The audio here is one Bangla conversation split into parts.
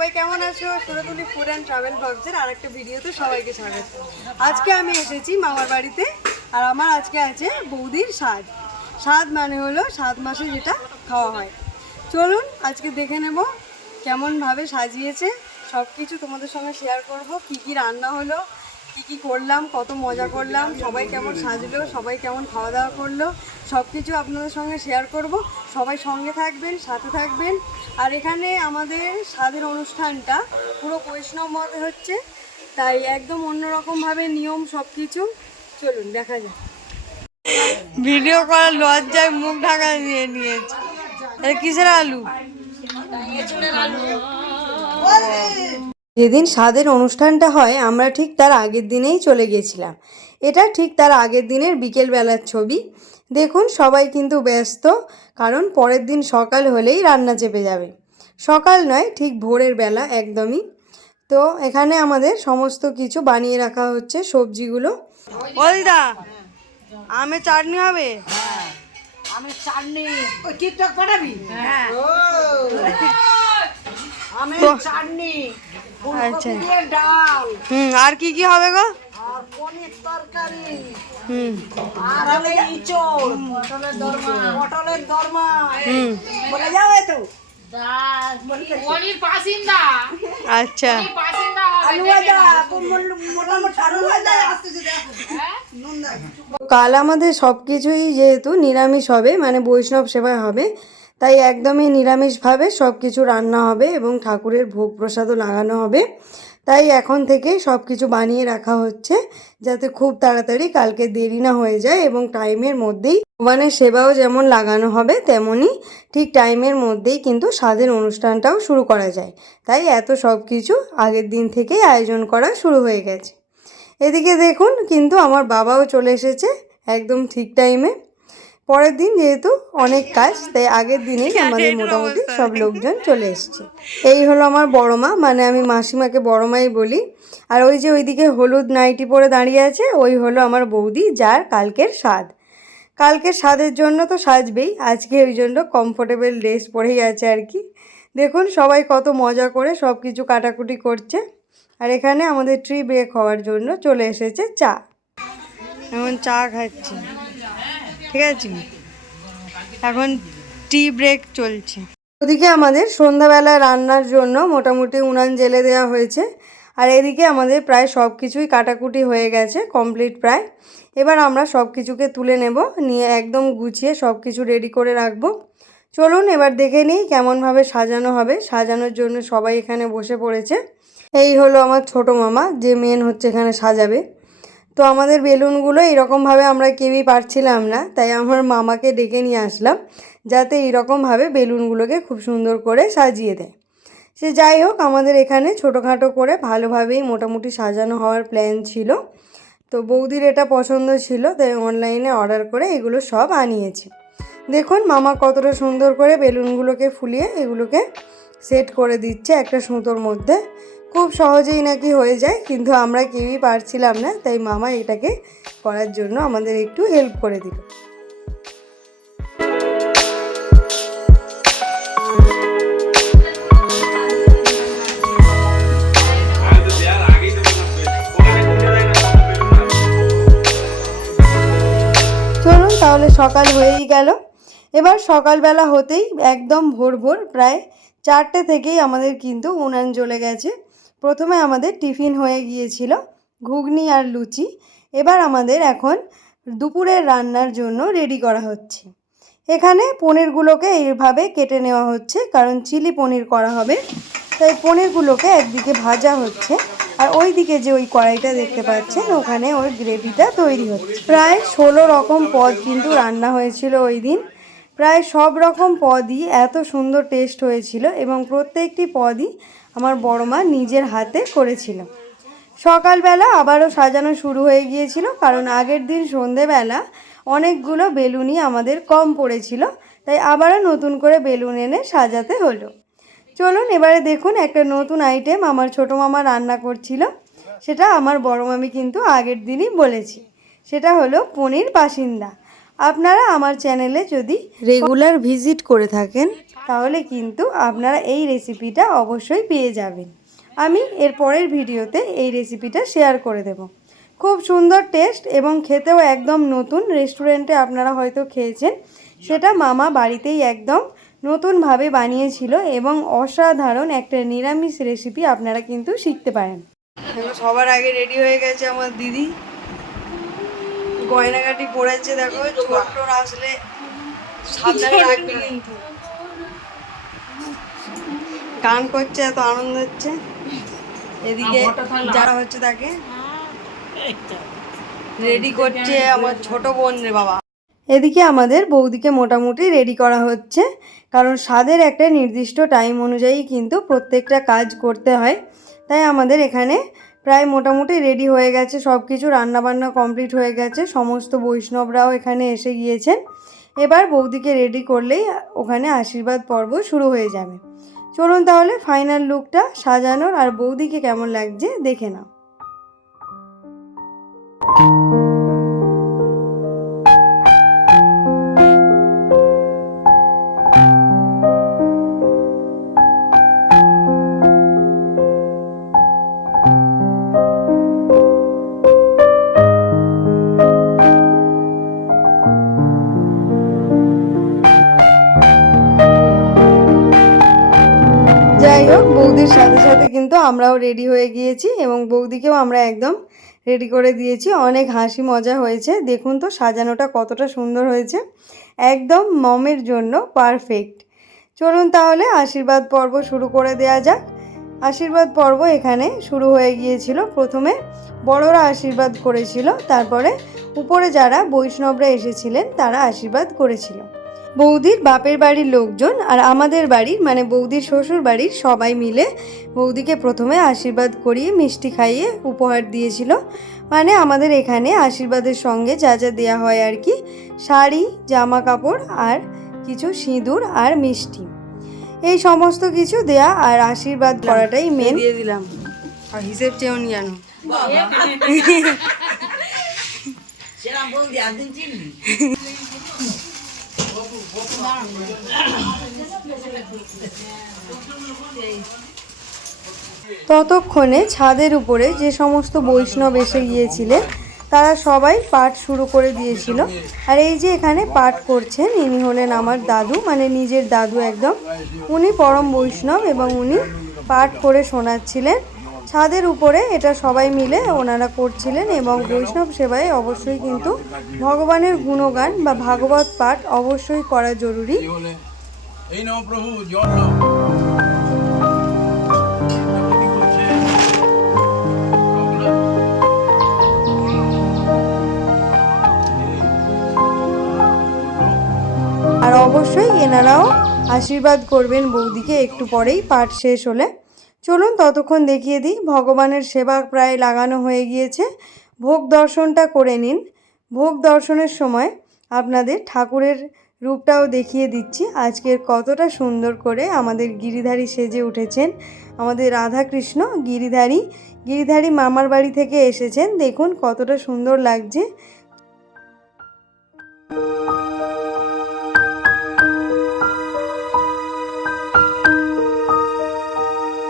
আছো? সুরতুলি ফুড অ্যান্ড ট্রাভেল ব্লগসের আর একটা ভিডিওতে সবাইকে স্বাগত। আজকে আমি এসেছি মামার বাড়িতে আর আমার আজকে আছে বৌদির স্বাদ। স্বাদ মানে হলো সাত মাসে যেটা খাওয়া হয়। চলুন আজকে দেখে নেব কেমনভাবে সাজিয়েছে। সব কিছু তোমাদের সঙ্গে শেয়ার করব, কি কি রান্না হলো, কি কি করলাম, কত মজা করলাম, সবাই কেমন সাজলো, সবাই কেমন খাওয়া দাওয়া করল সব কিছু আপনাদের সঙ্গে শেয়ার করব। সবাই সঙ্গে থাকবেন সাথে থাকবেন। আর এখানে আমাদের স্বাদের অনুষ্ঠানটা পুরো বৈষ্ণব মতে হচ্ছে। তাই একদম অন্যরকমভাবে নিয়ম সব কিছু চলুন দেখা যাক। ভিডিও করার লজ্জায় মুখ ঢাকা নিয়ে নিয়েছে। এটা কিসের আলু? যেদিন স্বাদের অনুষ্ঠানটা হয় আমরা ঠিক তার আগের দিনেই চলে গেছিলাম। এটা ঠিক তার আগের দিনের বিকেলবেলার ছবি। দেখুন সবাই কিন্তু ব্যস্ত কারণ পরের দিন সকাল হলেই রান্না চেপে যাবে। সকাল নয় ঠিক ভোরের বেলা একদমই। তো এখানে আমাদের সমস্ত কিছু বানিয়ে রাখা হচ্ছে সবজিগুলো। বলদা আমের চাটনি হবে? আমি চাটনি। ওই টিকটক পাঠাবি? হ্যাঁ। আমি তো- চাটনি আচ্ছা। ডাল। হুম আর কি কি হবে গো? আর পনির তরকারি। আর হলে ইচড়। পটলের দরমা। পটলের দরমা। হুম। বলে যাবে তো। আচ্ছা। ভাজা কাল আমাদের সব কিছুই যেহেতু নিরামিষ হবে মানে বৈষ্ণব সেবা হবে তাই একদমই নিরামিষভাবে সব কিছু রান্না হবে এবং ঠাকুরের ভোগ প্রসাদও লাগানো হবে। তাই এখন থেকে সব কিছু বানিয়ে রাখা হচ্ছে যাতে খুব তাড়াতাড়ি কালকে দেরি না হয়ে যায় এবং টাইমের মধ্যেই ভগবানের সেবাও যেমন লাগানো হবে তেমনই ঠিক টাইমের মধ্যেই কিন্তু স্বাদের অনুষ্ঠানটাও শুরু করা যায়। তাই এত সব কিছু আগের দিন থেকেই আয়োজন করা শুরু হয়ে গেছে। এদিকে দেখুন কিন্তু আমার বাবাও চলে এসেছে একদম ঠিক টাইমে। পরের দিন যেহেতু অনেক কাজ তাই আগের দিনেই আমাদের মোটামুটি সব লোকজন চলে এসছে। এই হলো আমার বড় মা মানে আমি মাসিমাকে বড় মাই বলি। আর ওই যে ওইদিকে হলুদ নাইটি পরে দাঁড়িয়ে আছে ওই হলো আমার বৌদি যার কালকের স্বাদ। কালকের স্বাদের জন্য তো সাজবেই আজকে ওই জন্য কমফোর্টেবল ড্রেস পরেই আছে আর কি। দেখুন সবাই কত মজা করে সব কিছু কাটাকুটি করছে। আর এখানে আমাদের ট্রি ব্রেক হওয়ার জন্য চলে এসেছে চা। এখন চা খাচ্ছি। ঠিক আছে? এখন টি ব্রেক চলছে। ওদিকে আমাদের সন্ধ্যাবেলা রান্নার জন্য মোটামুটি উনান জেলে দেওয়া হয়েছে। আর এদিকে আমাদের প্রায় সব কিছুই কাটাকুটি হয়ে গেছে কমপ্লিট প্রায়। এবার আমরা সব কিছুকে তুলে নেব, নিয়ে একদম গুছিয়ে সব কিছু রেডি করে রাখব। চলুন এবার দেখে নিই কেমনভাবে সাজানো হবে। সাজানোর জন্য সবাই এখানে বসে পড়েছে। এই হলো আমার ছোট মামা, যে মেন হচ্ছে এখানে সাজাবে। তো আমাদের বেলুনগুলো এরকমভাবে আমরা কেউই পারছিলাম না, তাই আমার মামাকে ডেকে নিয়ে আসলাম, যাতে এরকমভাবে বেলুনগুলোকে খুব সুন্দর করে সাজিয়ে দেয়। সে যাই হোক, আমাদের এখানে ছোটোখাটো করে ভালোভাবেই মোটামুটি সাজানো হওয়ার প্ল্যান ছিল। তো বৌদির এটা পছন্দ ছিল, তাই অনলাইনে অর্ডার করে এগুলো সব আনিয়েছে। দেখুন, মামা কতটা সুন্দর করে বেলুনগুলোকে ফুলিয়ে এগুলোকে সেট করে দিচ্ছে একটা সুতোর মধ্যে। খুব সহজেই নাকি হয়ে যায়, কিন্তু আমরা কেউই পারছিলাম না, তাই মামা এটাকে করার জন্য আমাদের একটু হেল্প করে দিল। চলুন তাহলে সকাল হয়েই গেল। এবার সকালবেলা হতেই একদম ভোর ভোর, প্রায় চারটে থেকেই আমাদের কিন্তু উনান জ্বলে গেছে। প্রথমে আমাদের টিফিন হয়ে গিয়েছিল ঘুগনি আর লুচি। এবার আমাদের এখন দুপুরের রান্নার জন্য রেডি করা হচ্ছে। এখানে পনিরগুলোকে এইভাবে কেটে নেওয়া হচ্ছে, কারণ চিলি পনির করা হবে। তাই পনিরগুলোকে একদিকে ভাজা হচ্ছে, আর ওই দিকে যে ওই কড়াইটা দেখতে পাচ্ছেন, ওখানে ওই গ্রেভিটা তৈরি হচ্ছে। প্রায় ষোলো রকম পদ কিন্তু রান্না হয়েছিল ওই দিন। প্রায় সব রকম পদই এত সুন্দর টেস্ট হয়েছিল এবং প্রত্যেকটি পদই আমার বড় মা নিজের হাতে করেছিল। সকালবেলা আবারও সাজানো শুরু হয়ে গিয়েছিল, কারণ আগের দিন সন্ধেবেলা অনেকগুলো বেলুনই আমাদের কম পড়েছিল, তাই আবারও নতুন করে বেলুন এনে সাজাতে হলো। চলুন, এবারে দেখুন একটা নতুন আইটেম আমার ছোটো মামা রান্না করছিল। সেটা আমার বড় মামি কিন্তু আগের দিনই বলেছি। সেটা হলো পনির বাসিন্দা। আপনারা আমার চ্যানেলে যদি রেগুলার ভিজিট করে থাকেন তাহলে কিন্তু আপনারা এই রেসিপিটা অবশ্যই পেয়ে যাবেন। আমি এর পরের ভিডিওতে এই রেসিপিটা শেয়ার করে দেব। খুব সুন্দর টেস্ট এবং খেতেও একদম নতুন রেস্টুরেন্টে আপনারা হয়তো খেয়েছেন। সেটা মামা বাড়িতেই একদম নতুনভাবে বানিয়েছিল এবং অসাধারণ একটা নিরামিষ রেসিপি আপনারা কিন্তু শিখতে পারেন। সবার আগে রেডি হয়ে গেছে আমার দিদি। গয়নাগাটি পড়েছে, দেখো আসলে সাবধানে রাখবি কিন্তু। গান করছে এত আনন্দ হচ্ছে। এদিকে যারা হচ্ছে তাকে। রেডি করছে আমার ছোট বোন রে বাবা। এদিকে আমাদের বৌদিকে মোটামুটি রেডি করা হচ্ছে। কারণ স্বাদের একটা নির্দিষ্ট টাইম অনুযায়ী কিন্তু প্রত্যেকটা কাজ করতে হয়। তাই আমাদের এখানে প্রায় মোটামুটি রেডি হয়ে গেছে। সব কিছু রান্নাবান্না কমপ্লিট হয়ে গেছে। সমস্ত বৈষ্ণবরাও এখানে এসে গিয়েছেন। এবার বৌদিকে রেডি করলেই ওখানে আশীর্বাদ পর্ব শুরু হয়ে যাবে। চলুন তাহলে ফাইনাল লুকটা সাজানোর আর বৌদিকে কেমন লাগছে দেখে নাও। আমরাও রেডি হয়ে গিয়েছি এবং বৌদিকেও আমরা একদম রেডি করে দিয়েছি। অনেক হাসি মজা হয়েছে। দেখুন তো সাজানোটা কতটা সুন্দর হয়েছে। একদম মমের জন্য পারফেক্ট চলুন তাহলে আশীর্বাদ পর্ব শুরু করে দেয়া যাক। আশীর্বাদ পর্ব এখানে শুরু হয়ে গিয়েছিল। প্রথমে বড়রা আশীর্বাদ করেছিল, তারপরে উপরে যারা বৈষ্ণবরা এসেছিলেন তারা আশীর্বাদ করেছিল। বৌদির বাপের বাড়ির লোকজন আর আমাদের বাড়ির মানে বৌদির শ্বশুর বাড়ির সবাই মিলে বৌদিকে প্রথমে আশীর্বাদ করিয়ে মিষ্টি খাইয়ে উপহার দিয়েছিল। মানে আমাদের এখানে আশীর্বাদের সঙ্গে যা যা দেওয়া হয় আর কি শাড়ি জামা কাপড় আর কিছু সিঁদুর আর মিষ্টি। এই সমস্ত কিছু দেয়া আর আশীর্বাদ করাটাই মেন দিয়ে দিলাম। আর হিসেব চেয়েও নি জানো সেরকম বৌদি একদিন চিনলি ততক্ষণে ছাদের উপরে যে সমস্ত বৈষ্ণব এসে গিয়েছিলেন, তারা সবাই পাঠ শুরু করে দিয়েছিল। আর এই যে এখানে পাঠ করছেন, ইনি হলেন আমার দাদু মানে নিজের দাদু একদম। উনি পরম বৈষ্ণব এবং উনি পাঠ করে শোনাচ্ছিলেন। ছাদের উপরে এটা সবাই মিলে ওনারা করছিলেন এবং বৈষ্ণব সেবায় অবশ্যই কিন্তু ভগবানের গুণগান বা ভাগবত পাঠ অবশ্যই করা জরুরি এই নাও প্রভু জল। আর অবশ্যই এনারাও আশীর্বাদ করবেন বৌদিকে একটু পরেই পাঠ শেষ হলে চলুন ততক্ষণ দেখিয়ে দিই, ভগবানের সেবা প্রায় লাগানো হয়ে গিয়েছে। ভোগ দর্শনটা করে নিন। ভোগ দর্শনের সময় আপনাদের ঠাকুরের রূপটাও দেখিয়ে দিচ্ছি। আজকের কতটা সুন্দর করে আমাদের গিরিধারী সেজে উঠেছেন। আমাদের রাধাকৃষ্ণ গিরিধারী গিরিধারী মামার বাড়ি থেকে এসেছেন। দেখুন কতটা সুন্দর লাগছে।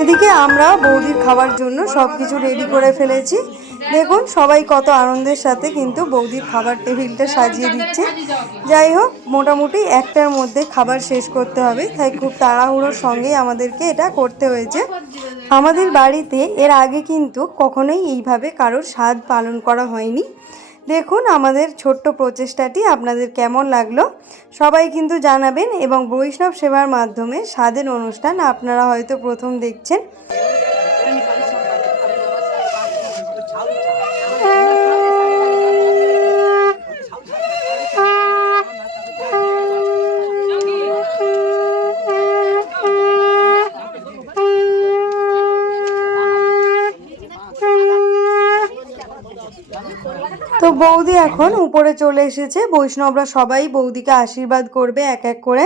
এদিকে আমরা বৌদির খাবার জন্য সব কিছু রেডি করে ফেলেছি। দেখুন, সবাই কত আনন্দের সাথে কিন্তু বৌদির খাবার টেবিলটা সাজিয়ে দিচ্ছে। যাই হোক, মোটামুটি একটার মধ্যে খাবার শেষ করতে হবে। তাই খুব তাড়াহুড়োর সঙ্গেই আমাদেরকে এটা করতে হয়েছে। আমাদের বাড়িতে এর আগে কিন্তু কখনোই এইভাবে কারোর স্বাদ পালন করা হয়নি। দেখুন আমাদের ছোট্ট প্রচেষ্টাটি আপনাদের কেমন লাগল। সবাই কিন্তু জানাবেন এবং বৈষ্ণব সেবার মাধ্যমে স্বাদের অনুষ্ঠান আপনারা হয়তো প্রথম দেখছেন তো বৌদি এখন উপরে চলে এসেছে। বৈষ্ণবরা সবাই বৌদিকে আশীর্বাদ করবে এক এক করে।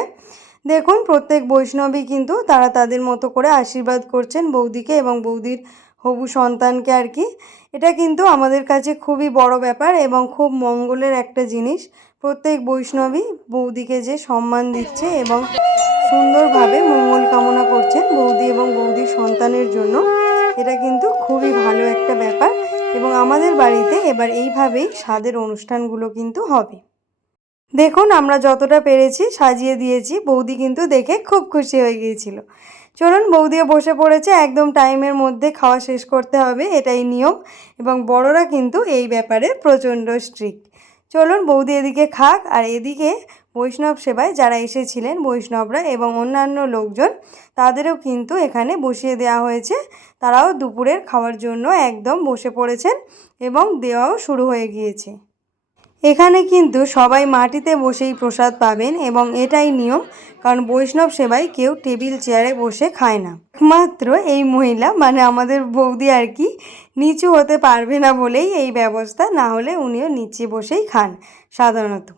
দেখুন, প্রত্যেক বৈষ্ণবই কিন্তু তারা তাদের মতো করে আশীর্বাদ করছেন বৌদিকে এবং বৌদির হবু সন্তানকে আর কি। এটা কিন্তু আমাদের কাছে খুবই বড় ব্যাপার এবং খুব মঙ্গলের একটা জিনিস। প্রত্যেক বৈষ্ণবই বৌদিকে যে সম্মান দিচ্ছে এবং সুন্দরভাবে মঙ্গল কামনা করছেন বৌদি এবং বৌদির সন্তানের জন্য, এটা কিন্তু খুবই ভালো একটা ব্যাপার। এবং আমাদের বাড়িতে এবার এইভাবেই স্বাদের অনুষ্ঠানগুলো কিন্তু হবে। দেখুন, আমরা যতটা পেরেছি সাজিয়ে দিয়েছি, বৌদি কিন্তু দেখে খুব খুশি হয়ে গিয়েছিল। চলুন, বৌদিও বসে পড়েছে, একদম টাইমের মধ্যে খাওয়া শেষ করতে হবে, এটাই নিয়ম এবং বড়রা কিন্তু এই ব্যাপারে প্রচণ্ড স্ট্রিক্ট চলুন, বৌদি এদিকে খাক আর এদিকে বৈষ্ণব সেবায় যারা এসেছিলেন বৈষ্ণবরা এবং অন্যান্য লোকজন, তাদেরও কিন্তু এখানে বসিয়ে দেওয়া হয়েছে। তারাও দুপুরের খাওয়ার জন্য একদম বসে পড়েছেন এবং দেওয়াও শুরু হয়ে গিয়েছে। এখানে কিন্তু সবাই মাটিতে বসেই প্রসাদ পাবেন এবং এটাই নিয়ম, কারণ বৈষ্ণব সেবায় কেউ টেবিল চেয়ারে বসে খায় না। একমাত্র এই মহিলা মানে আমাদের বৌদি আর কি, নিচু হতে পারবে না বলেই এই ব্যবস্থা, না হলে উনিও নিচে বসেই খান সাধারণত।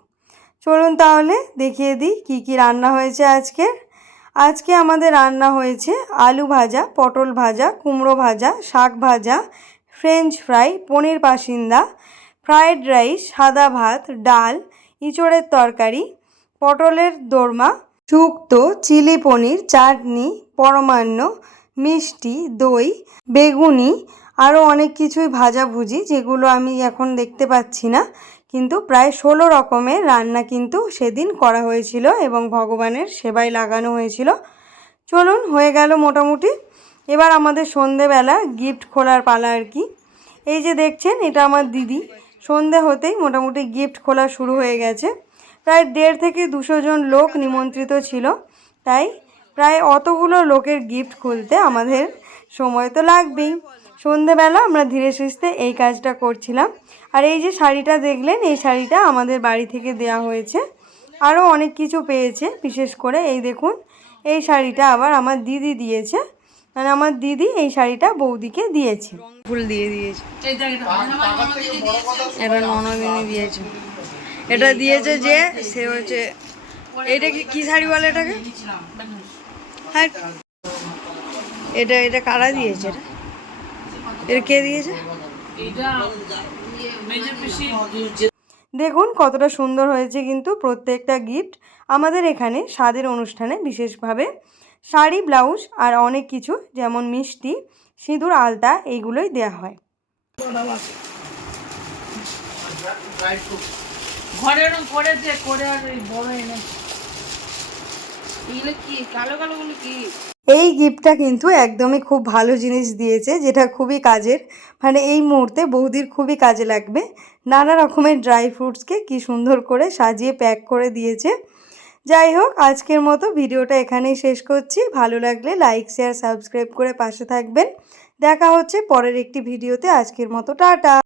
চলুন তাহলে দেখিয়ে দিই কী কী রান্না হয়েছে আজকে আজকে আমাদের রান্না হয়েছে আলু ভাজা, পটল ভাজা, কুমড়ো ভাজা, শাক ভাজা, ফ্রেঞ্চ ফ্রাই, পনির পাসিন্দা ফ্রায়েড রাইস, সাদা ভাত, ডাল, ইঁচড়ের তরকারি, পটলের দোরমা, শুক্তো, চিলি পনির, চাটনি, পরমান্ন, মিষ্টি, দই, বেগুনি আরও অনেক কিছুই ভাজাভুজি যেগুলো আমি এখন দেখতে পাচ্ছি না। কিন্তু প্রায় ষোলো রকমের রান্না কিন্তু সেদিন করা হয়েছিল এবং ভগবানের সেবায় লাগানো হয়েছিল। চলুন, হয়ে গেল মোটামুটি। এবার আমাদের সন্ধেবেলা গিফট খোলার পালা আর কি। এই যে দেখছেন, এটা আমার দিদি। সন্ধে হতেই মোটামুটি গিফট খোলা শুরু হয়ে গেছে। প্রায় দেড় থেকে দুশো জন লোক নিমন্ত্রিত ছিল। তাই প্রায় অতগুলো লোকের গিফট খুলতে আমাদের সময় তো লাগবেই। সন্ধেবেলা আমরা ধীরে সুস্থে এই কাজটা করছিলাম। আর এই যে শাড়িটা দেখলেন, এই শাড়িটা আমাদের বাড়ি থেকে দেয়া হয়েছে। আরও অনেক কিছু পেয়েছে, বিশেষ করে এই দেখুন, এই শাড়িটা আবার আমার দিদি দিয়েছে। মানে আমার দিদি এই শাড়িটা বৌদিকে দিয়েছে। ফুল দিয়ে দিয়েছে। এটা ননদিনী দিয়েছে। এটা দিয়েছে যে সে হচ্ছে এটা কি কি শাড়ি বলে এটাকে? হ্যাঁ এটা এটা কারা দিয়েছে? এটা এটা কে দিয়েছে? দেখুন কতটা সুন্দর হয়েছে কিন্তু প্রত্যেকটা গিফট আমাদের এখানে স্বাদের অনুষ্ঠানে বিশেষভাবে শাড়ি ব্লাউজ আর অনেক কিছু যেমন মিষ্টি সিঁদুর আলতা এইগুলোই দেওয়া হয়। ঘরে এরকম করে দে করে আর বড় এনে। এগুলো কি? কালো কালো গুলো কি? এই গিফটটা কিন্তু একদমই খুব ভালো জিনিস দিয়েছে, যেটা খুবই কাজের। মানে এই মুহূর্তে বৌদির খুবই কাজে লাগবে। নানা রকমের ড্রাই ফ্রুটসকে কি সুন্দর করে সাজিয়ে প্যাক করে দিয়েছে। যাই হোক, আজকের মতো ভিডিওটা এখানেই শেষ করছি। ভালো লাগলে লাইক, শেয়ার, সাবস্ক্রাইব করে পাশে থাকবেন। দেখা হচ্ছে পরের একটি ভিডিওতে। আজকের মতো টাটা!